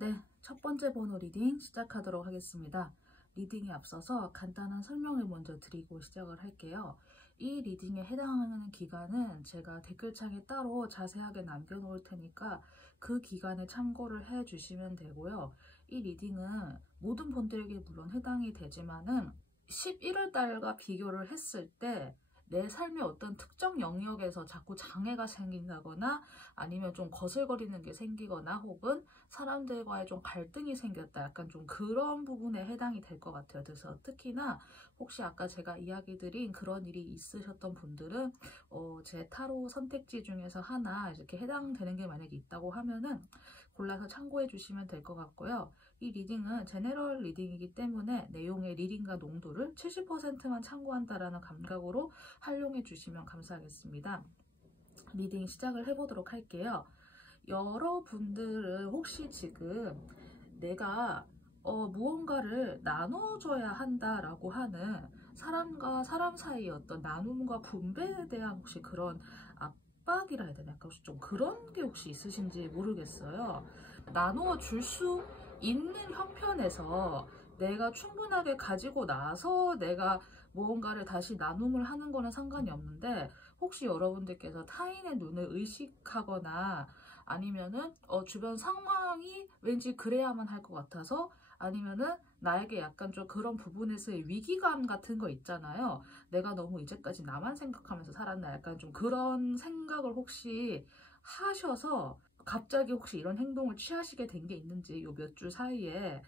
네, 첫 번째 번호 리딩 시작하도록 하겠습니다. 리딩에 앞서서 간단한 설명을 먼저 드리고 시작을 할게요. 이 리딩에 해당하는 기간은 제가 댓글창에 따로 자세하게 남겨놓을 테니까 그 기간에 참고를 해주시면 되고요. 이 리딩은 모든 분들에게 물론 해당이 되지만은 11월 달과 비교를 했을 때 내 삶의 어떤 특정 영역에서 자꾸 장애가 생긴다거나 아니면 좀 거슬거리는 게 생기거나 혹은 사람들과의 좀 갈등이 생겼다. 약간 좀 그런 부분에 해당이 될 것 같아요. 그래서 특히나 혹시 아까 제가 이야기 드린 그런 일이 있으셨던 분들은 제 타로 선택지 중에서 하나 이렇게 해당되는 게 만약에 있다고 하면은 골라서 참고해 주시면 될 것 같고요. 이 리딩은 제너럴 리딩이기 때문에 내용의 리딩과 농도를 70%만 참고한다라는 감각으로 활용해 주시면 감사하겠습니다. 리딩 시작을 해보도록 할게요. 여러분들은 혹시 지금 내가 무언가를 나눠줘야 한다라고 하는 사람과 사람 사이의 어떤 나눔과 분배에 대한 혹시 그런 압박이라 해야 되나? 약간 좀 그런 게 혹시 있으신지 모르겠어요. 나누어 줄 수 있는 형편에서 내가 충분하게 가지고 나서 내가 무언가를 다시 나눔을 하는 거는 상관이 없는데 혹시 여러분들께서 타인의 눈을 의식하거나 아니면은 주변 상황이 왠지 그래야만 할 것 같아서 아니면은 나에게 약간 좀 그런 부분에서의 위기감 같은 거 있잖아요. 내가 너무 이제까지 나만 생각하면서 살았나 약간 좀 그런 생각을 혹시 하셔서 갑자기 혹시 이런 행동을 취하시게 된 게 있는지 요 몇 주 사이에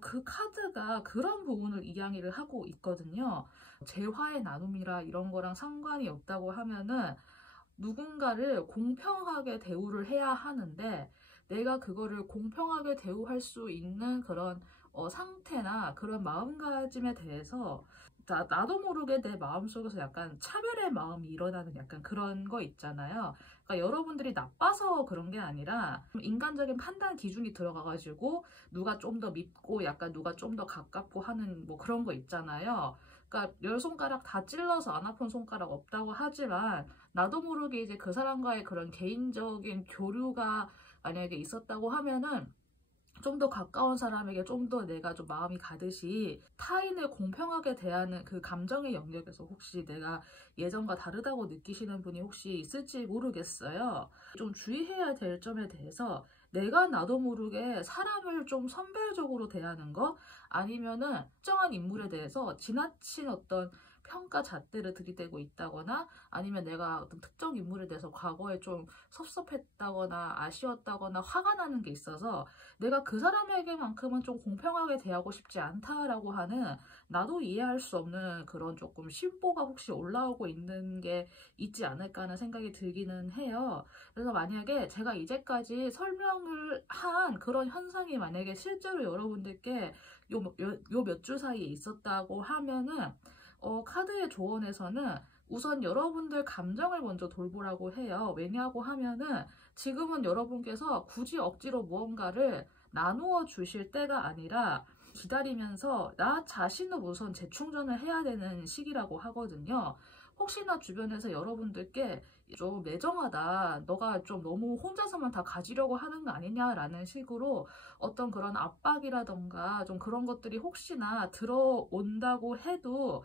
그 카드가 그런 부분을 이야기를 하고 있거든요. 재화의 나눔이라 이런 거랑 상관이 없다고 하면은 누군가를 공평하게 대우를 해야 하는데 내가 그거를 공평하게 대우할 수 있는 그런 상태나 그런 마음가짐에 대해서 나도 모르게 내 마음속에서 약간 차별의 마음이 일어나는 약간 그런 거 있잖아요. 그러니까 여러분들이 나빠서 그런 게 아니라 인간적인 판단 기준이 들어가가지고 누가 좀 더 밉고 약간 누가 좀 더 가깝고 하는 뭐 그런 거 있잖아요. 그러니까 열 손가락 다 찔러서 안 아픈 손가락 없다고 하지만 나도 모르게 이제 그 사람과의 그런 개인적인 교류가 만약에 있었다고 하면은 좀 더 가까운 사람에게 좀 더 내가 좀 마음이 가듯이 타인을 공평하게 대하는 그 감정의 영역에서 혹시 내가 예전과 다르다고 느끼시는 분이 혹시 있을지 모르겠어요. 좀 주의해야 될 점에 대해서 내가 나도 모르게 사람을 좀 선별적으로 대하는 거 아니면은 특정한 인물에 대해서 지나친 어떤 평가 잣대를 들이대고 있다거나 아니면 내가 어떤 특정 인물에 대해서 과거에 좀 섭섭했다거나 아쉬웠다거나 화가 나는 게 있어서 내가 그 사람에게만큼은 좀 공평하게 대하고 싶지 않다라고 하는 나도 이해할 수 없는 그런 조금 심보가 혹시 올라오고 있는 게 있지 않을까 하는 생각이 들기는 해요. 그래서 만약에 제가 이제까지 설명을 한 그런 현상이 만약에 실제로 여러분들께 요 몇 주 사이에 있었다고 하면은 카드의 조언에서는 우선 여러분들 감정을 먼저 돌보라고 해요. 왜냐고 하면은 지금은 여러분께서 굳이 억지로 무언가를 나누어 주실 때가 아니라 기다리면서 나 자신을 우선 재충전을 해야 되는 시기라고 하거든요. 혹시나 주변에서 여러분들께 좀 매정하다, 너가 좀 너무 혼자서만 다 가지려고 하는 거 아니냐라는 식으로 어떤 그런 압박이라던가 좀 그런 것들이 혹시나 들어온다고 해도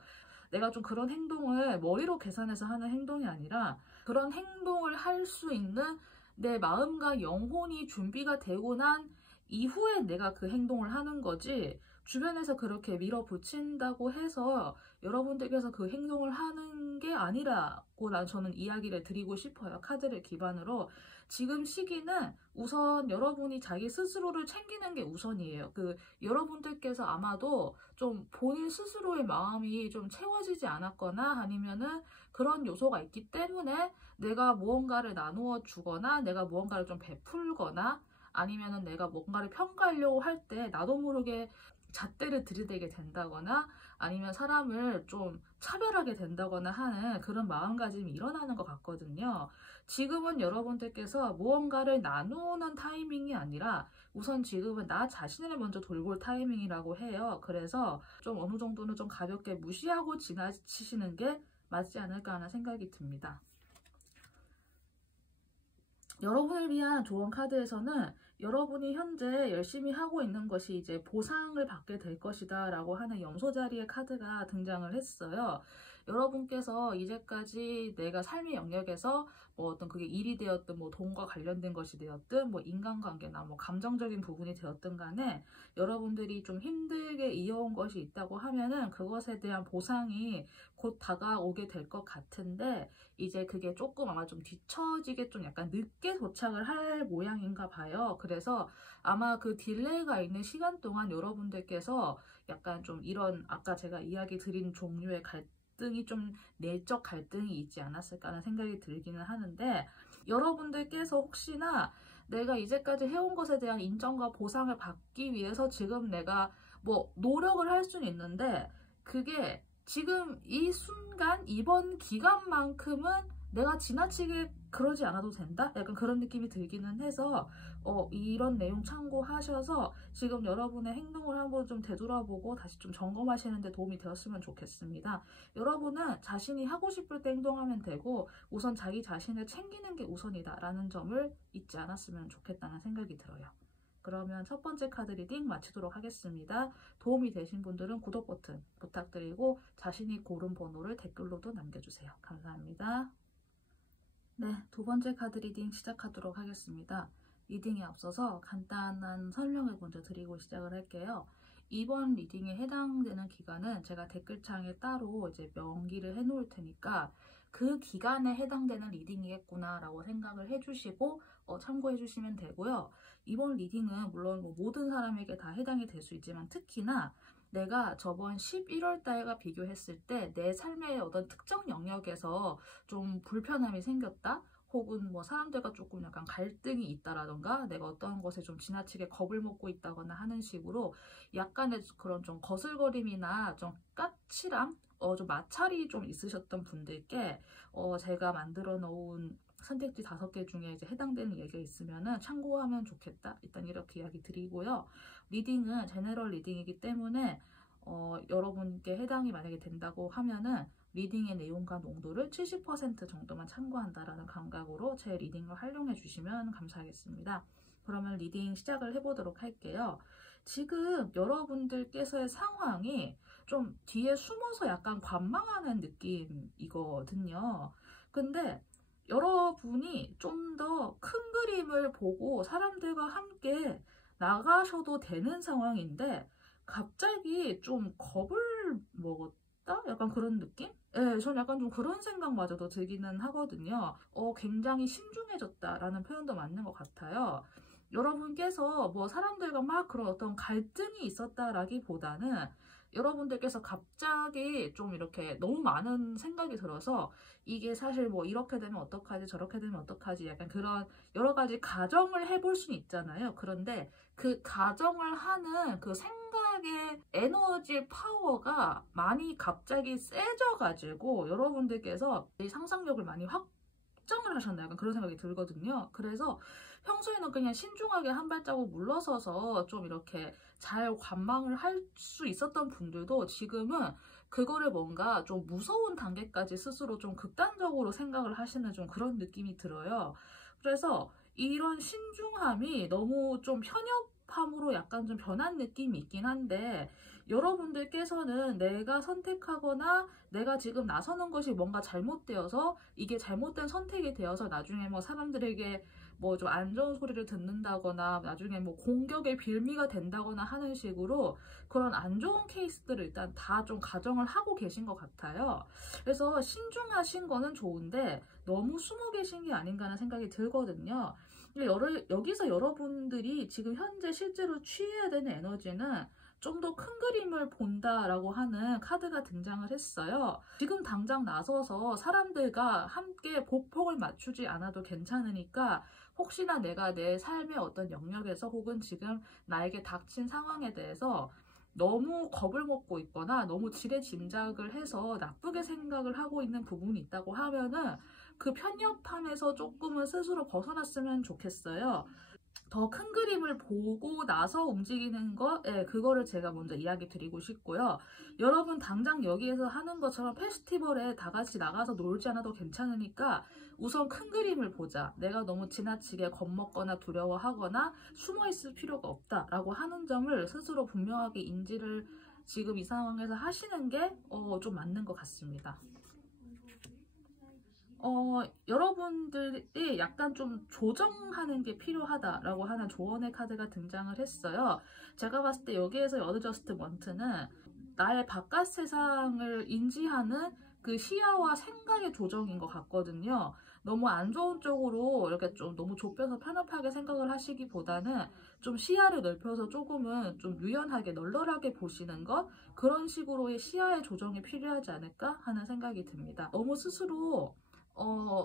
내가 좀 그런 행동을 머리로 계산해서 하는 행동이 아니라 그런 행동을 할 수 있는 내 마음과 영혼이 준비가 되고 난 이후에 내가 그 행동을 하는 거지 주변에서 그렇게 밀어붙인다고 해서 여러분들께서 그 행동을 하는 게 아니라고 저는 이야기를 드리고 싶어요. 카드를 기반으로. 지금 시기는 우선 여러분이 자기 스스로를 챙기는 게 우선이에요. 여러분들께서 아마도 좀 본인 스스로의 마음이 좀 채워지지 않았거나 아니면은 그런 요소가 있기 때문에 내가 무언가를 나누어 주거나 내가 무언가를 좀 베풀거나 아니면은 내가 뭔가를 평가하려고 할 때 나도 모르게 잣대를 들이대게 된다거나 아니면 사람을 좀 차별하게 된다거나 하는 그런 마음가짐이 일어나는 것 같거든요. 지금은 여러분들께서 무언가를 나누는 타이밍이 아니라 우선 지금은 나 자신을 먼저 돌볼 타이밍이라고 해요. 그래서 좀 어느 정도는 좀 가볍게 무시하고 지나치시는 게 맞지 않을까 하는 생각이 듭니다. 여러분을 위한 조언 카드에서는 여러분이 현재 열심히 하고 있는 것이 이제 보상을 받게 될 것이다 라고 하는 염소 자리의 카드가 등장을 했어요. 여러분께서 이제까지 내가 삶의 영역에서 뭐 어떤 그게 일이 되었든 뭐 돈과 관련된 것이 되었든 뭐 인간관계나 뭐 감정적인 부분이 되었든 간에 여러분들이 좀 힘들게 이어온 것이 있다고 하면은 그것에 대한 보상이 곧 다가오게 될 것 같은데, 이제 그게 조금 아마 좀 뒤처지게 좀 약간 늦게 도착을 할 모양인가 봐요. 그래서 아마 그 딜레이가 있는 시간 동안 여러분들께서 약간 좀 이런 아까 제가 이야기 드린 종류의 갈등이 좀 내적 갈등이 있지 않았을까 하는 생각이 들기는 하는데, 여러분들께서 혹시나 내가 이제까지 해온 것에 대한 인정과 보상을 받기 위해서 지금 내가 뭐 노력을 할 수는 있는데 그게 지금 이 순간 이번 기간만큼은 내가 지나치게 그러지 않아도 된다? 약간 그런 느낌이 들기는 해서 이런 내용 참고하셔서 지금 여러분의 행동을 한번 좀 되돌아보고 다시 좀 점검하시는 데 도움이 되었으면 좋겠습니다. 여러분은 자신이 하고 싶을 때 행동하면 되고 우선 자기 자신을 챙기는 게 우선이다 라는 점을 잊지 않았으면 좋겠다는 생각이 들어요. 그러면 첫 번째 카드 리딩 마치도록 하겠습니다. 도움이 되신 분들은 구독 버튼 부탁드리고 자신이 고른 번호를 댓글로도 남겨주세요. 감사합니다. 네, 두 번째 카드 리딩 시작하도록 하겠습니다. 리딩에 앞서서 간단한 설명을 먼저 드리고 시작을 할게요. 이번 리딩에 해당되는 기간은 제가 댓글창에 따로 이제 명기를 해 놓을 테니까 그 기간에 해당되는 리딩이겠구나 라고 생각을 해주시고 참고해 주시면 되고요. 이번 리딩은 물론 뭐 모든 사람에게 다 해당이 될 수 있지만 특히나 내가 저번 11월 달과 비교했을 때 내 삶의 어떤 특정 영역에서 좀 불편함이 생겼다? 혹은 뭐 사람들과 조금 약간 갈등이 있다라던가 내가 어떤 것에 좀 지나치게 겁을 먹고 있다거나 하는 식으로 약간의 그런 좀 거슬거림이나 좀 까칠함? 좀 마찰이 좀 있으셨던 분들께 제가 만들어 놓은 선택지 5개 중에 이제 해당되는 얘기가 있으면은 참고하면 좋겠다. 일단 이렇게 이야기 드리고요. 리딩은 제너럴 리딩이기 때문에 여러분께 해당이 만약에 된다고 하면은 리딩의 내용과 농도를 70% 정도만 참고한다라는 감각으로 제 리딩을 활용해 주시면 감사하겠습니다. 그러면 리딩 시작을 해보도록 할게요. 지금 여러분들께서의 상황이 좀 뒤에 숨어서 약간 관망하는 느낌이거든요. 근데 여러분이 좀 더 큰 그림을 보고 사람들과 함께 나가셔도 되는 상황인데 갑자기 좀 겁을 먹었다? 약간 그런 느낌? 네, 전 약간 좀 그런 생각마저도 들기는 하거든요. 굉장히 신중해졌다라는 표현도 맞는 것 같아요. 여러분께서 뭐 사람들과 막 그런 어떤 갈등이 있었다라기보다는 여러분들께서 갑자기 좀 이렇게 너무 많은 생각이 들어서 이게 사실 뭐 이렇게 되면 어떡하지 저렇게 되면 어떡하지 약간 그런 여러 가지 가정을 해볼 수는 있잖아요. 그런데 그 가정을 하는 그 생각의 에너지 파워가 많이 갑자기 세져가지고 여러분들께서 이 상상력을 많이 확장을 하셨나 약간 그런 생각이 들거든요. 그래서 평소에는 그냥 신중하게 한 발자국 물러서서 좀 이렇게 잘 관망을 할 수 있었던 분들도 지금은 그거를 뭔가 좀 무서운 단계까지 스스로 좀 극단적으로 생각을 하시는 좀 그런 느낌이 들어요. 그래서 이런 신중함이 너무 좀 편협함으로 약간 좀 변한 느낌이 있긴 한데 여러분들께서는 내가 선택하거나 내가 지금 나서는 것이 뭔가 잘못되어서 이게 잘못된 선택이 되어서 나중에 뭐 사람들에게 뭐 좀 안 좋은 소리를 듣는다거나 나중에 뭐 공격의 빌미가 된다거나 하는 식으로 그런 안 좋은 케이스들을 일단 다 좀 가정을 하고 계신 것 같아요. 그래서 신중하신 거는 좋은데 너무 숨어 계신 게 아닌가 하는 생각이 들거든요. 여기서 여러분들이 지금 현재 실제로 취해야 되는 에너지는 좀 더 큰 그림을 본다라고 하는 카드가 등장을 했어요. 지금 당장 나서서 사람들과 함께 보폭을 맞추지 않아도 괜찮으니까 혹시나 내가 내 삶의 어떤 영역에서 혹은 지금 나에게 닥친 상황에 대해서 너무 겁을 먹고 있거나 너무 지레짐작을 해서 나쁘게 생각을 하고 있는 부분이 있다고 하면은 그 편협함에서 조금은 스스로 벗어났으면 좋겠어요. 더 큰 그림을 보고 나서 움직이는 거, 예, 그거를 제가 먼저 이야기 드리고 싶고요. 여러분 당장 여기에서 하는 것처럼 페스티벌에 다 같이 나가서 놀지 않아도 괜찮으니까 우선 큰 그림을 보자. 내가 너무 지나치게 겁먹거나 두려워하거나 숨어있을 필요가 없다라고 하는 점을 스스로 분명하게 인지를 지금 이 상황에서 하시는 게 좀 맞는 것 같습니다. 여러분들이 약간 좀 조정하는 게 필요하다라고 하는 조언의 카드가 등장을 했어요. 제가 봤을 때 여기에서 어드저스트먼트는 나의 바깥 세상을 인지하는 그 시야와 생각의 조정인 것 같거든요. 너무 안 좋은 쪽으로 이렇게 좀 너무 좁혀서 편협하게 생각을 하시기보다는 좀 시야를 넓혀서 조금은 좀 유연하게 널널하게 보시는 것, 그런 식으로의 시야의 조정이 필요하지 않을까 하는 생각이 듭니다. 너무 스스로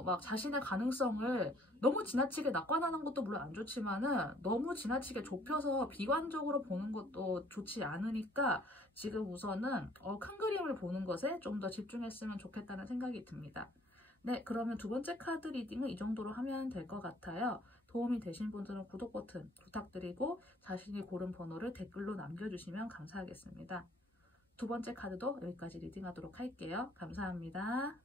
막 자신의 가능성을 너무 지나치게 낙관하는 것도 물론 안 좋지만은 너무 지나치게 좁혀서 비관적으로 보는 것도 좋지 않으니까 지금 우선은 큰 그림을 보는 것에 좀 더 집중했으면 좋겠다는 생각이 듭니다. 네, 그러면 두 번째 카드 리딩은 이 정도로 하면 될 것 같아요. 도움이 되신 분들은 구독 버튼 부탁드리고 자신이 고른 번호를 댓글로 남겨주시면 감사하겠습니다. 두 번째 카드도 여기까지 리딩하도록 할게요. 감사합니다.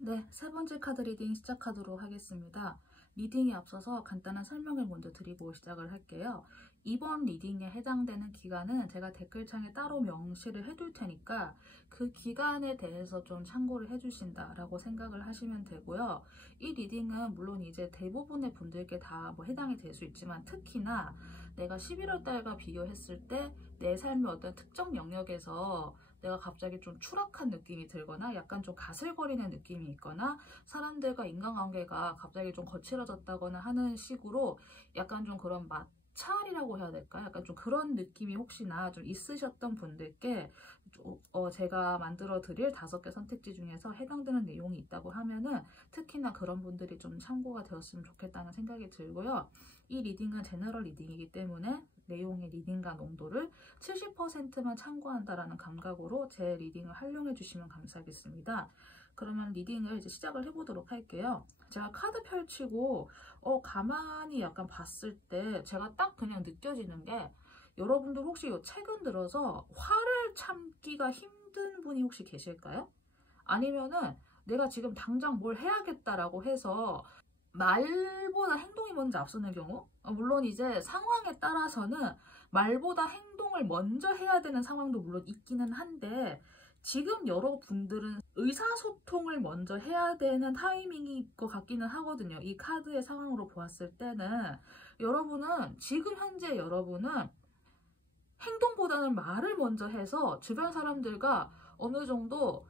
네, 세 번째 카드 리딩 시작하도록 하겠습니다. 리딩에 앞서서 간단한 설명을 먼저 드리고 시작을 할게요. 이번 리딩에 해당되는 기간은 제가 댓글창에 따로 명시를 해둘 테니까 그 기간에 대해서 좀 참고를 해주신다라고 생각을 하시면 되고요. 이 리딩은 물론 이제 대부분의 분들께 다 뭐 해당이 될 수 있지만 특히나 내가 11월 달과 비교했을 때 내 삶의 어떤 특정 영역에서 내가 갑자기 좀 추락한 느낌이 들거나 약간 좀 가슬거리는 느낌이 있거나 사람들과 인간관계가 갑자기 좀 거칠어졌다거나 하는 식으로 약간 좀 그런 마찰이라고 해야 될까? 약간 좀 그런 느낌이 혹시나 좀 있으셨던 분들께 제가 만들어 드릴 5개 선택지 중에서 해당되는 내용이 있다고 하면은 특히나 그런 분들이 좀 참고가 되었으면 좋겠다는 생각이 들고요. 이 리딩은 제너럴 리딩이기 때문에 내용의 리딩과 농도를 70%만 참고한다라는 감각으로 제 리딩을 활용해 주시면 감사하겠습니다. 그러면 리딩을 이제 시작을 해보도록 할게요. 제가 카드 펼치고 가만히 약간 봤을 때 제가 딱 그냥 느껴지는 게 여러분들 혹시 최근 들어서 화를 참기가 힘든 분이 혹시 계실까요? 아니면은 내가 지금 당장 뭘 해야겠다라고 해서 말보다 행동이 먼저 앞서는 경우? 물론 이제 상황에 따라서는 말보다 행동을 먼저 해야 되는 상황도 물론 있기는 한데 지금 여러분들은 의사소통을 먼저 해야 되는 타이밍일 것 같기는 하거든요. 이 카드의 상황으로 보았을 때는 여러분은 지금 현재 여러분은 행동보다는 말을 먼저 해서 주변 사람들과 어느 정도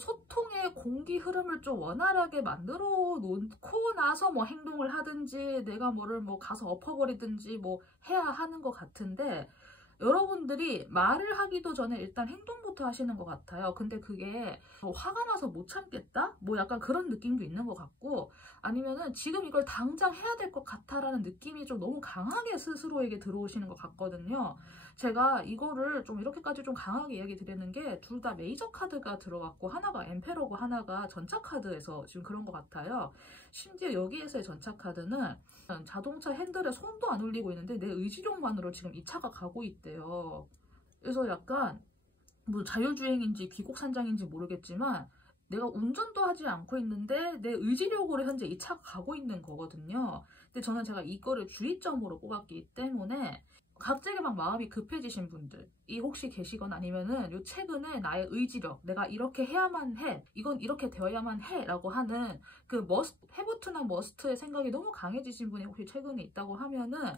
소통의 공기 흐름을 좀 원활하게 만들어 놓고 나서 뭐 행동을 하든지 내가 뭐를 뭐 가서 엎어버리든지 뭐 해야 하는 것 같은데 여러분들이 말을 하기도 전에 일단 행동부터 하시는 것 같아요. 근데 그게 화가 나서 못 참겠다? 뭐 약간 그런 느낌도 있는 것 같고 아니면은 지금 이걸 당장 해야 될 것 같아라는 느낌이 좀 너무 강하게 스스로에게 들어오시는 것 같거든요. 제가 이거를 좀 이렇게까지 좀 강하게 이야기 드리는 게 둘 다 메이저 카드가 들어갔고 하나가 엠페러고 하나가 전차 카드에서 지금 그런 것 같아요. 심지어 여기에서의 전차 카드는 자동차 핸들에 손도 안 올리고 있는데 내 의지력만으로 지금 이 차가 가고 있대요. 그래서 약간 뭐 자율주행인지 귀곡산장인지 모르겠지만 내가 운전도 하지 않고 있는데 내 의지력으로 현재 이 차가 가고 있는 거거든요. 근데 저는 제가 이거를 주의점으로 꼽았기 때문에 갑자기 막 마음이 급해지신 분들이 혹시 계시거나 아니면은 요 최근에 나의 의지력, 내가 이렇게 해야만 해, 이건 이렇게 되어야만 해 라고 하는 그 해부투나 머스트의 생각이 너무 강해지신 분이 혹시 최근에 있다고 하면은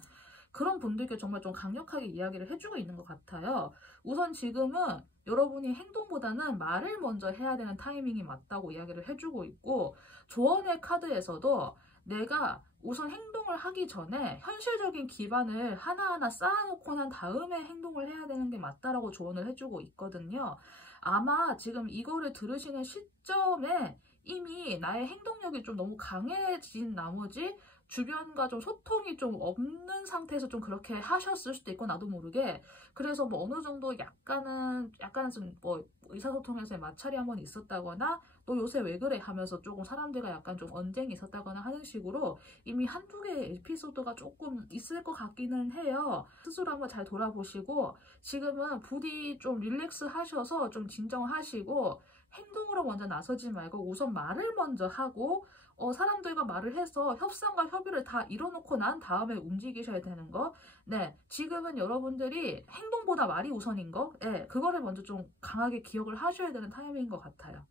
그런 분들께 정말 좀 강력하게 이야기를 해주고 있는 것 같아요. 우선 지금은 여러분이 행동보다는 말을 먼저 해야 되는 타이밍이 맞다고 이야기를 해주고 있고 조언의 카드에서도 내가 우선 행동을 하기 전에 현실적인 기반을 하나하나 쌓아놓고 난 다음에 행동을 해야 되는 게 맞다라고 조언을 해주고 있거든요. 아마 지금 이거를 들으시는 시점에 이미 나의 행동력이 좀 너무 강해진 나머지 주변과 좀 소통이 좀 없는 상태에서 좀 그렇게 하셨을 수도 있고 나도 모르게 그래서 뭐 어느 정도 약간은 좀 뭐 의사소통에서의 마찰이 한번 있었다거나 너 요새 왜 그래? 하면서 조금 사람들과 약간 좀 언쟁이 있었다거나 하는 식으로 이미 한두 개의 에피소드가 조금 있을 것 같기는 해요. 스스로 한번 잘 돌아보시고 지금은 부디 좀 릴렉스 하셔서 좀 진정하시고 행동으로 먼저 나서지 말고 우선 말을 먼저 하고 사람들과 말을 해서 협상과 협의를 다 이뤄놓고 난 다음에 움직이셔야 되는 거. 네, 지금은 여러분들이 행동보다 말이 우선인 거. 네, 그거를 먼저 좀 강하게 기억을 하셔야 되는 타이밍인 것 같아요.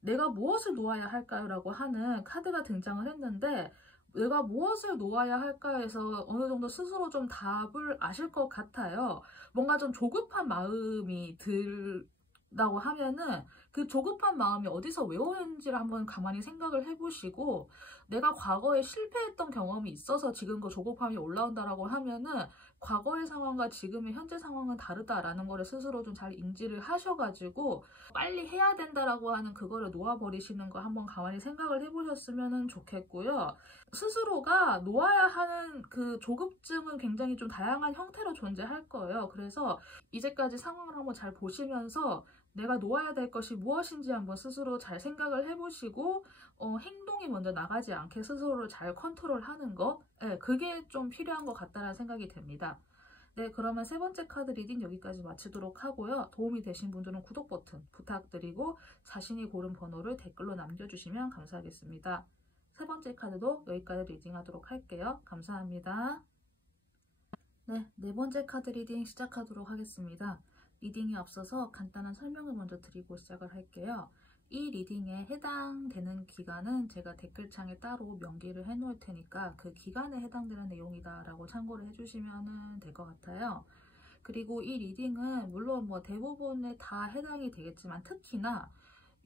내가 무엇을 놓아야 할까요? 라고 하는 카드가 등장을 했는데 내가 무엇을 놓아야 할까에서 어느 정도 스스로 좀 답을 아실 것 같아요. 뭔가 좀 조급한 마음이 들다고 하면은 그 조급한 마음이 어디서 왜 오는지를 한번 가만히 생각을 해보시고 내가 과거에 실패했던 경험이 있어서 지금 그 조급함이 올라온다라고 하면은 과거의 상황과 지금의 현재 상황은 다르다라는 거를 스스로 좀 잘 인지를 하셔가지고 빨리 해야 된다라고 하는 그거를 놓아버리시는 거 한번 가만히 생각을 해보셨으면 좋겠고요. 스스로가 놓아야 하는 그 조급증은 굉장히 좀 다양한 형태로 존재할 거예요. 그래서 이제까지 상황을 한번 잘 보시면서 내가 놓아야 될 것이 무엇인지 한번 스스로 잘 생각을 해보시고 행동이 먼저 나가지 않게 스스로를 잘 컨트롤하는 거, 네, 그게 좀 필요한 것 같다는 생각이 듭니다. 네, 그러면 세 번째 카드 리딩 여기까지 마치도록 하고요. 도움이 되신 분들은 구독 버튼 부탁드리고 자신이 고른 번호를 댓글로 남겨주시면 감사하겠습니다. 세 번째 카드도 여기까지 리딩하도록 할게요. 감사합니다. 네, 네 번째 카드 리딩 시작하도록 하겠습니다. 리딩에 앞서서 간단한 설명을 먼저 드리고 시작을 할게요. 이 리딩에 해당되는 기간은 제가 댓글창에 따로 명기를 해 놓을 테니까 그 기간에 해당되는 내용이다 라고 참고를 해주시면 될 것 같아요. 그리고 이 리딩은 물론 뭐 대부분에 다 해당이 되겠지만 특히나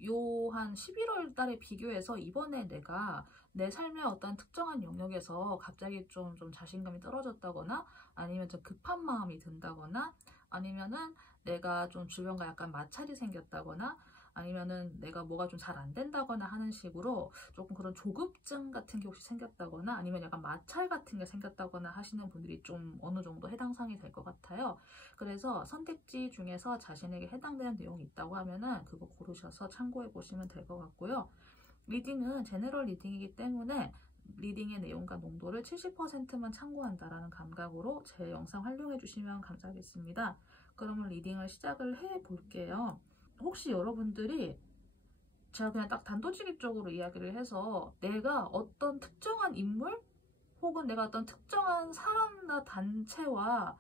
요 한 11월 달에 비교해서 이번에 내가 내 삶의 어떤 특정한 영역에서 갑자기 좀 자신감이 떨어졌다거나 아니면 좀 급한 마음이 든다거나 아니면은 내가 좀 주변과 약간 마찰이 생겼다거나 아니면은 내가 뭐가 좀 잘 안 된다거나 하는 식으로 조금 그런 조급증 같은 게 혹시 생겼다거나 아니면 약간 마찰 같은 게 생겼다거나 하시는 분들이 좀 어느 정도 해당 사항이 될 것 같아요. 그래서 선택지 중에서 자신에게 해당되는 내용이 있다고 하면은 그거 고르셔서 참고해 보시면 될 것 같고요. 리딩은 제너럴 리딩이기 때문에 리딩의 내용과 농도를 70%만 참고한다라는 감각으로 제 영상 활용해 주시면 감사하겠습니다. 그러면 리딩을 시작을 해 볼게요. 혹시 여러분들이 제가 그냥 딱 단도직입적으로 이야기를 해서 내가 어떤 특정한 인물 혹은 내가 어떤 특정한 사람이나 단체와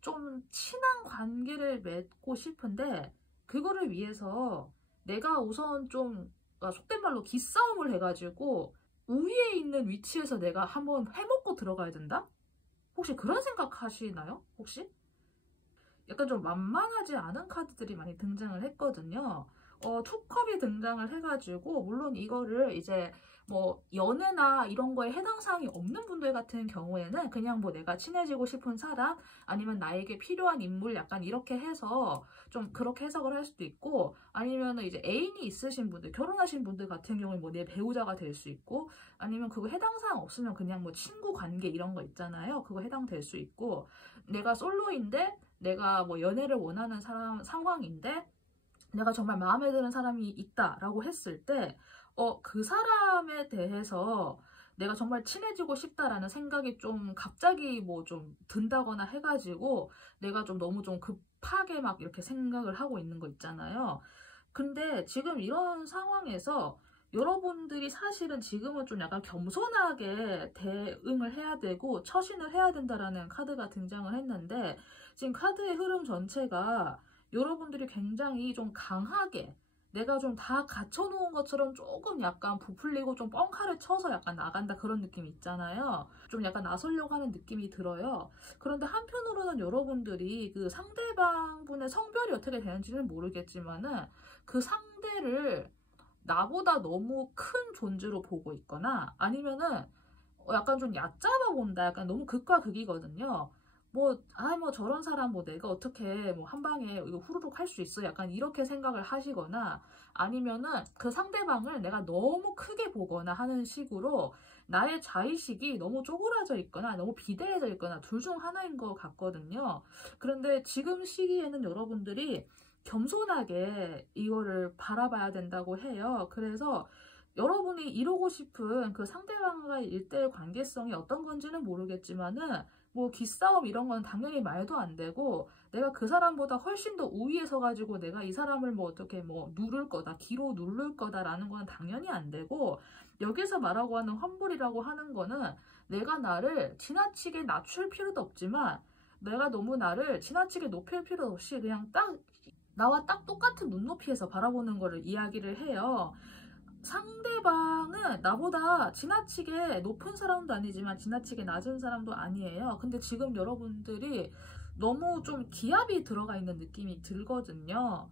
좀 친한 관계를 맺고 싶은데 그거를 위해서 내가 우선 좀 속된 말로 기싸움을 해가지고 우위에 있는 위치에서 내가 한번 해먹고 들어가야 된다? 혹시 그런 생각 하시나요? 혹시? 약간 좀 만만하지 않은 카드들이 많이 등장을 했거든요. 투컵이 등장을 해가지고 물론 이거를 이제 뭐 연애나 이런 거에 해당 사항이 없는 분들 같은 경우에는 그냥 뭐 내가 친해지고 싶은 사람 아니면 나에게 필요한 인물 약간 이렇게 해서 좀 그렇게 해석을 할 수도 있고 아니면은 이제 애인이 있으신 분들 결혼하신 분들 같은 경우에 뭐 내 배우자가 될 수 있고 아니면 그거 해당 사항 없으면 그냥 뭐 친구 관계 이런 거 있잖아요. 그거 해당될 수 있고 내가 솔로인데 내가 뭐 연애를 원하는 상황인데 내가 정말 마음에 드는 사람이 있다라고 했을 때 그 사람에 대해서 내가 정말 친해지고 싶다라는 생각이 좀 갑자기 뭐 좀 든다거나 해가지고 내가 좀 너무 좀 급하게 막 이렇게 생각을 하고 있는 거 있잖아요. 근데 지금 이런 상황에서 여러분들이 사실은 지금은 좀 약간 겸손하게 대응을 해야 되고 처신을 해야 된다라는 카드가 등장을 했는데 지금 카드의 흐름 전체가 여러분들이 굉장히 좀 강하게 내가 좀 다 갖춰놓은 것처럼 조금 약간 부풀리고 좀 뻥카를 쳐서 약간 나간다 그런 느낌이 있잖아요. 좀 약간 나서려고 하는 느낌이 들어요. 그런데 한편으로는 여러분들이 그 상대방 분의 성별이 어떻게 되는지는 모르겠지만은 그 상대를 나보다 너무 큰 존재로 보고 있거나 아니면은 약간 좀 얕잡아 본다. 약간 너무 극과 극이거든요. 뭐 저런 사람 뭐 내가 어떻게 뭐 한 방에 이거 후루룩 할 수 있어. 약간 이렇게 생각을 하시거나 아니면은 그 상대방을 내가 너무 크게 보거나 하는 식으로 나의 자의식이 너무 쪼그라져 있거나 너무 비대해져 있거나 둘 중 하나인 것 같거든요. 그런데 지금 시기에는 여러분들이 겸손하게 이거를 바라봐야 된다고 해요. 그래서 여러분이 이루고 싶은 그 상대방과의 1대1 관계성이 어떤 건지는 모르겠지만은 뭐 기싸움 이런 건 당연히 말도 안 되고, 내가 그 사람보다 훨씬 더 우위에 서가지고 내가 이 사람을 뭐 어떻게 뭐 누를 거다, 기로 누를 거다라는 건 당연히 안 되고, 여기서 말하고 하는 환불이라고 하는 거는 내가 나를 지나치게 낮출 필요도 없지만 내가 너무 나를 지나치게 높일 필요 없이 그냥 딱 나와 딱 똑같은 눈높이에서 바라보는 거를 이야기를 해요. 상대방은 나보다 지나치게 높은 사람도 아니지만 지나치게 낮은 사람도 아니에요. 근데 지금 여러분들이 너무 좀 기압이 들어가 있는 느낌이 들거든요.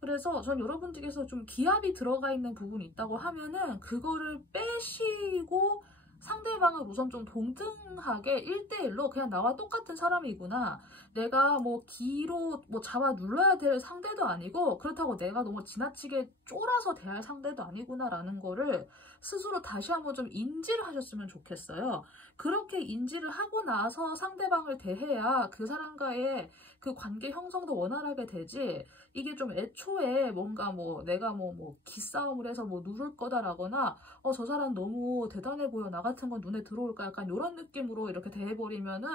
그래서 전 여러분들께서 좀 기압이 들어가 있는 부분이 있다고 하면은 그거를 빼시고 상대방을 우선 좀 동등하게 1대1로 그냥 나와 똑같은 사람이구나. 내가 뭐 기로 뭐 잡아 눌러야 될 상대도 아니고 그렇다고 내가 너무 지나치게 쫄아서 대할 상대도 아니구나라는 거를 스스로 다시 한번 좀 인지를 하셨으면 좋겠어요. 그렇게 인지를 하고 나서 상대방을 대해야 그 사람과의 그 관계 형성도 원활하게 되지, 이게 좀 애초에 뭔가 뭐 내가 뭐 기싸움을 해서 뭐 누를 거다라거나 저 사람 너무 대단해 보여, 나 같은 건 눈에 들어올까, 약간 이런 느낌으로 이렇게 대해버리면은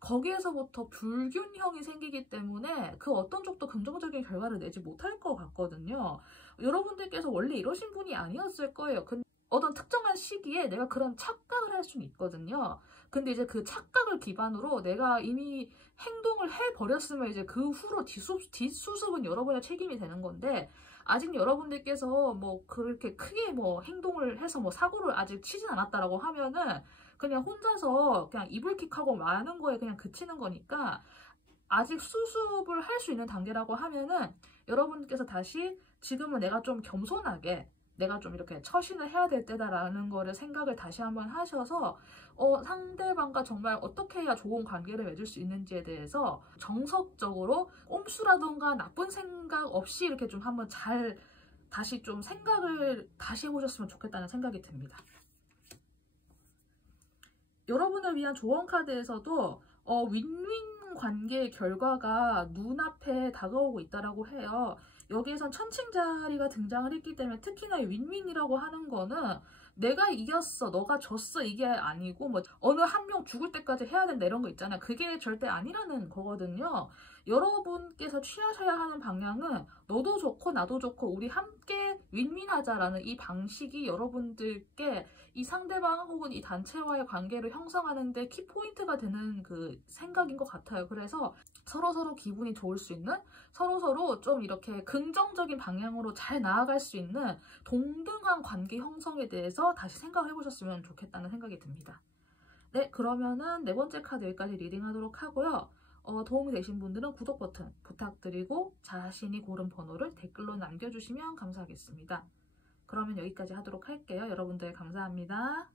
거기에서부터 불균형이 생기기 때문에 그 어떤 쪽도 긍정적인 결과를 내지 못할 것 같거든요. 여러분들께서 원래 이러신 분이 아니었을 거예요. 근데 어떤 특정한 시기에 내가 그런 착각을 할 수는 있거든요. 근데 이제 그 착각을 기반으로 내가 이미 행동을 해버렸으면 이제 그 후로 뒷수습은 여러분의 책임이 되는 건데, 아직 여러분들께서 뭐 그렇게 크게 뭐 행동을 해서 뭐 사고를 아직 치진 않았다라고 하면은 그냥 혼자서 그냥 이불킥하고 마는 거에 그냥 그치는 거니까, 아직 수습을 할 수 있는 단계라고 하면은 여러분께서 다시 지금은 내가 좀 겸손하게 내가 좀 이렇게 처신을 해야 될 때다라는 거를 생각을 다시 한번 하셔서 상대방과 정말 어떻게 해야 좋은 관계를 맺을 수 있는지에 대해서 정석적으로 꼼수라던가 나쁜 생각 없이 이렇게 좀 한번 잘 다시 좀 생각을 다시 해보셨으면 좋겠다는 생각이 듭니다. 여러분을 위한 조언 카드에서도 윈윈 관계의 결과가 눈앞에 다가오고 있다라고 해요. 여기에선 천칭자리가 등장을 했기 때문에 특히나 윈윈이라고 하는 거는 내가 이겼어, 너가 졌어, 이게 아니고 뭐 어느 한 명 죽을 때까지 해야 된다 이런 거 있잖아요. 그게 절대 아니라는 거거든요. 여러분께서 취하셔야 하는 방향은 너도 좋고 나도 좋고 우리 함께 윈윈하자라는 이 방식이 여러분들께 이 상대방 혹은 이 단체와의 관계를 형성하는데 키포인트가 되는 그 생각인 것 같아요. 그래서 서로서로 기분이 좋을 수 있는, 서로서로 좀 이렇게 긍정적인 방향으로 잘 나아갈 수 있는 동등한 관계 형성에 대해서 다시 생각을 해보셨으면 좋겠다는 생각이 듭니다. 네, 그러면은 네 번째 카드 여기까지 리딩하도록 하고요. 도움이 되신 분들은 구독 버튼 부탁드리고 자신이 고른 번호를 댓글로 남겨주시면 감사하겠습니다. 그러면 여기까지 하도록 할게요. 여러분들 감사합니다.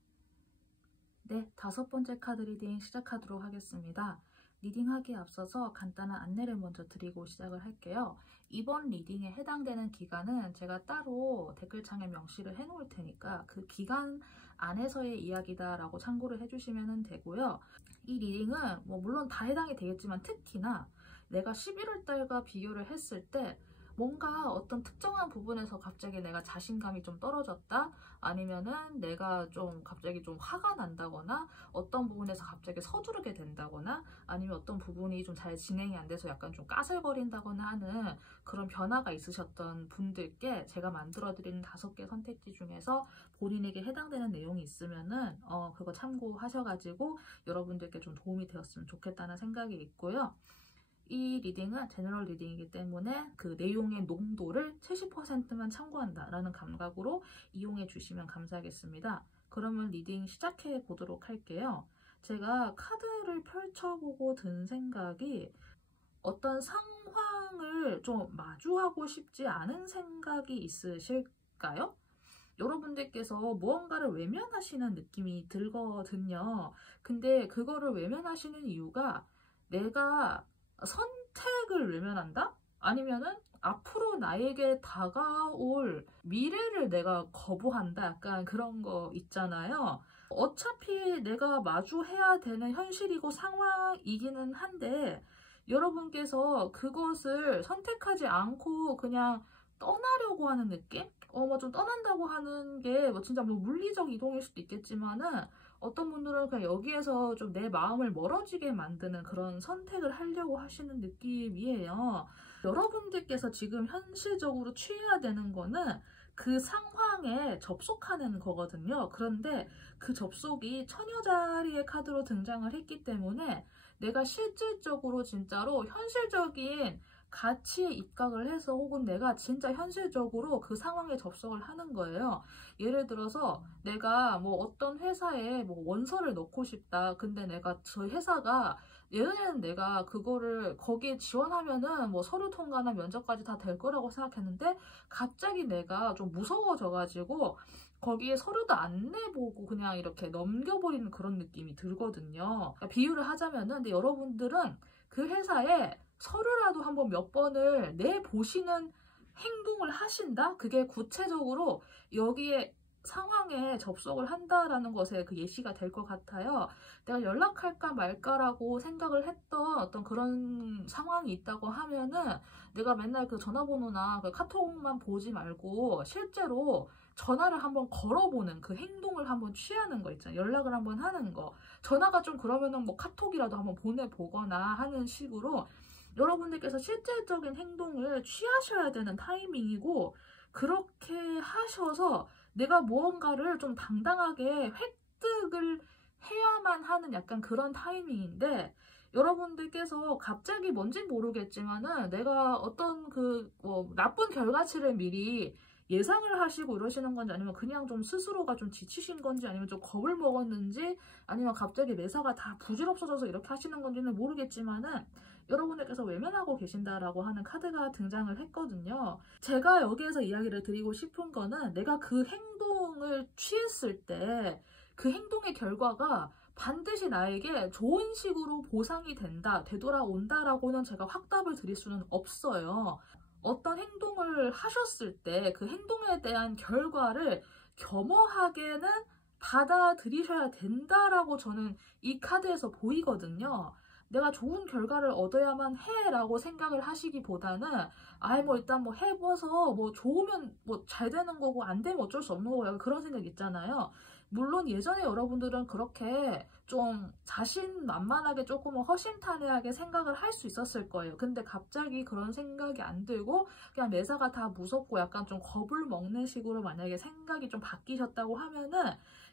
네, 다섯 번째 카드 리딩 시작하도록 하겠습니다. 리딩하기에 앞서서 간단한 안내를 먼저 드리고 시작을 할게요. 이번 리딩에 해당되는 기간은 제가 따로 댓글창에 명시를 해놓을 테니까 그 기간 안에서의 이야기다라고 참고를 해주시면 되고요. 이 리딩은 뭐 물론 다 해당이 되겠지만 특히나 내가 11월 달과 비교를 했을 때 뭔가 어떤 특정한 부분에서 갑자기 내가 자신감이 좀 떨어졌다, 아니면은 내가 좀 갑자기 좀 화가 난다거나 어떤 부분에서 갑자기 서두르게 된다거나 아니면 어떤 부분이 좀 잘 진행이 안 돼서 약간 좀 까슬거린다거나 하는 그런 변화가 있으셨던 분들께 제가 만들어드리는 5개 선택지 중에서 본인에게 해당되는 내용이 있으면은 그거 참고하셔가지고 여러분들께 좀 도움이 되었으면 좋겠다는 생각이 있고요. 이 리딩은 제너럴 리딩이기 때문에 그 내용의 농도를 70%만 참고한다라는 감각으로 이용해 주시면 감사하겠습니다. 그러면 리딩 시작해 보도록 할게요. 제가 카드를 펼쳐보고 든 생각이, 어떤 상황을 좀 마주하고 싶지 않은 생각이 있으실까요? 여러분들께서 무언가를 외면하시는 느낌이 들거든요. 근데 그거를 외면하시는 이유가 내가 선택을 외면한다? 아니면은 앞으로 나에게 다가올 미래를 내가 거부한다? 약간 그런 거 있잖아요. 어차피 내가 마주해야 되는 현실이고 상황이기는 한데 여러분께서 그것을 선택하지 않고 그냥 떠나려고 하는 느낌? 뭐 좀 떠난다고 하는 게 뭐 진짜 뭐 물리적 이동일 수도 있겠지만은 어떤 분들은 그냥 여기에서 좀 내 마음을 멀어지게 만드는 그런 선택을 하려고 하시는 느낌이에요. 여러분들께서 지금 현실적으로 취해야 되는 거는 그 상황에 접속하는 거거든요. 그런데 그 접속이 처녀자리의 카드로 등장을 했기 때문에 내가 실질적으로 진짜로 현실적인 가치에 입각을 해서 혹은 내가 진짜 현실적으로 그 상황에 접속을 하는 거예요. 예를 들어서 내가 뭐 어떤 회사에 뭐 원서를 넣고 싶다. 근데 내가 저 회사가 예전에는 내가 그거를 거기에 지원하면은 뭐 서류 통과나 면접까지 다 될 거라고 생각했는데 갑자기 내가 좀 무서워져가지고 거기에 서류도 안 내보고 그냥 이렇게 넘겨버리는 그런 느낌이 들거든요. 그러니까 비유를 하자면은 근데 여러분들은 그 회사에 서류라도 한번 몇 번을 내보시는 행동을 하신다? 그게 구체적으로 여기에 상황에 접속을 한다라는 것에 그 예시가 될 것 같아요. 내가 연락할까 말까라고 생각을 했던 어떤 그런 상황이 있다고 하면은 내가 맨날 그 전화번호나 그 카톡만 보지 말고 실제로 전화를 한번 걸어보는 그 행동을 한번 취하는 거 있잖아요. 연락을 한번 하는 거. 전화가 좀 그러면은 뭐 카톡이라도 한번 보내보거나 하는 식으로 여러분들께서 실질적인 행동을 취하셔야 되는 타이밍이고 그렇게 하셔서 내가 무언가를 좀 당당하게 획득을 해야만 하는 약간 그런 타이밍인데 여러분들께서 갑자기 뭔지 모르겠지만은 내가 어떤 그 뭐 나쁜 결과치를 미리 예상을 하시고 이러시는 건지 아니면 그냥 좀 스스로가 좀 지치신 건지 아니면 좀 겁을 먹었는지 아니면 갑자기 매사가 다 부질없어져서 이렇게 하시는 건지는 모르겠지만은 여러분들께서 외면하고 계신다라고 하는 카드가 등장을 했거든요. 제가 여기에서 이야기를 드리고 싶은 거는 내가 그 행동을 취했을 때 그 행동의 결과가 반드시 나에게 좋은 식으로 보상이 된다, 되돌아온다라고는 제가 확답을 드릴 수는 없어요. 어떤 행동을 하셨을 때 그 행동에 대한 결과를 겸허하게는 받아들이셔야 된다라고 저는 이 카드에서 보이거든요. 내가 좋은 결과를 얻어야만 해라고 생각을 하시기보다는 아예 뭐 일단 뭐 해봐서 뭐 좋으면 뭐 잘 되는 거고 안 되면 어쩔 수 없는 거고 그런 생각 있잖아요. 물론 예전에 여러분들은 그렇게 좀 자신만만하게 조금 허심탄회하게 생각을 할 수 있었을 거예요. 근데 갑자기 그런 생각이 안 들고 그냥 매사가 다 무섭고 약간 좀 겁을 먹는 식으로 만약에 생각이 좀 바뀌셨다고 하면은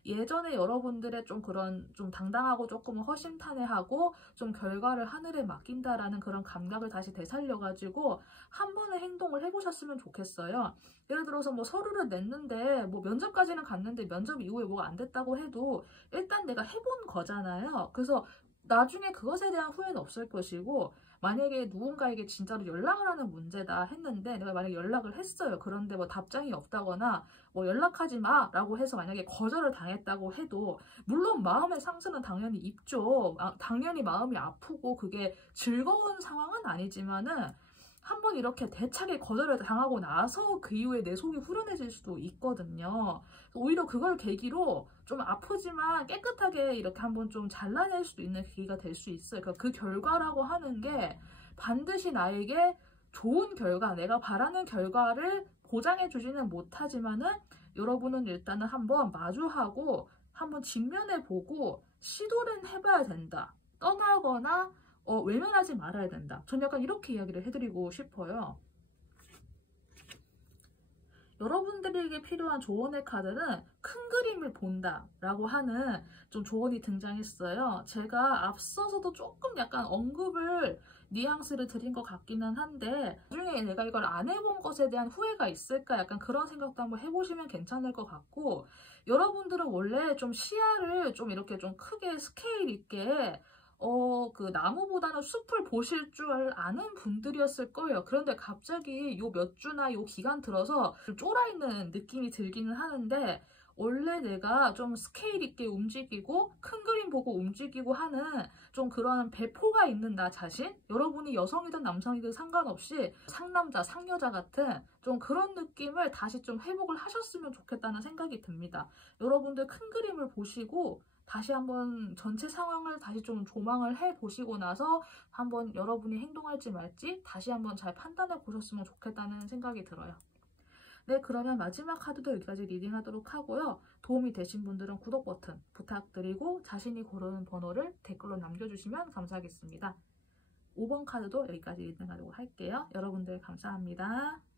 예전에 여러분들의 좀 그런 좀 당당하고 조금 허심탄회하고 좀 결과를 하늘에 맡긴다라는 그런 감각을 다시 되살려가지고 한 번의 행동을 해보셨으면 좋겠어요. 예를 들어서 뭐 서류를 냈는데 뭐 면접까지는 갔는데 면접 이후에 뭐가 안 됐다고 해도 일단 내가 해본 거잖아요. 그래서 나중에 그것에 대한 후회는 없을 것이고 만약에 누군가에게 진짜로 연락을 하는 문제다 했는데 내가 만약에 연락을 했어요. 그런데 뭐 답장이 없다거나 뭐 연락하지 마 라고 해서 만약에 거절을 당했다고 해도 물론 마음의 상처는 당연히 있죠. 당연히 마음이 아프고 그게 즐거운 상황은 아니지만은 한번 이렇게 대차게 거절을 당하고 나서 그 이후에 내 속이 후련해질 수도 있거든요. 오히려 그걸 계기로 좀 아프지만 깨끗하게 이렇게 한번 좀 잘라낼 수도 있는 계기가 될 수 있어요. 그러니까 그 결과라고 하는 게 반드시 나에게 좋은 결과, 내가 바라는 결과를 보장해 주지는 못하지만은 여러분은 일단은 한번 마주하고 한번 직면해 보고 시도는 해봐야 된다. 떠나거나 외면하지 말아야 된다. 전 약간 이렇게 이야기를 해드리고 싶어요. 여러분들에게 필요한 조언의 카드는 큰 그림을 본다 라고 하는 좀 조언이 등장했어요. 제가 앞서서도 조금 약간 언급을 뉘앙스를 드린 것 같기는 한데 나중에 내가 이걸 안 해본 것에 대한 후회가 있을까 약간 그런 생각도 한번 해보시면 괜찮을 것 같고 여러분들은 원래 좀 시야를 좀 이렇게 좀 크게 스케일 있게 그 나무보다는 숲을 보실 줄 아는 분들이었을 거예요. 그런데 갑자기 요 몇 주나 요 기간 들어서 좀 쫄아있는 느낌이 들기는 하는데 원래 내가 좀 스케일 있게 움직이고 큰 그림 보고 움직이고 하는 좀 그런 배포가 있는 나 자신? 여러분이 여성이든 남성이든 상관없이 상남자, 상여자 같은 좀 그런 느낌을 다시 좀 회복을 하셨으면 좋겠다는 생각이 듭니다. 여러분들 큰 그림을 보시고 다시 한번 전체 상황을 다시 좀 조망을 해 보시고 나서 한번 여러분이 행동할지 말지 다시 한번 잘 판단해 보셨으면 좋겠다는 생각이 들어요. 네, 그러면 마지막 카드도 여기까지 리딩하도록 하고요. 도움이 되신 분들은 구독 버튼 부탁드리고 자신이 고르는 번호를 댓글로 남겨주시면 감사하겠습니다. 5번 카드도 여기까지 리딩하도록 할게요. 여러분들 감사합니다.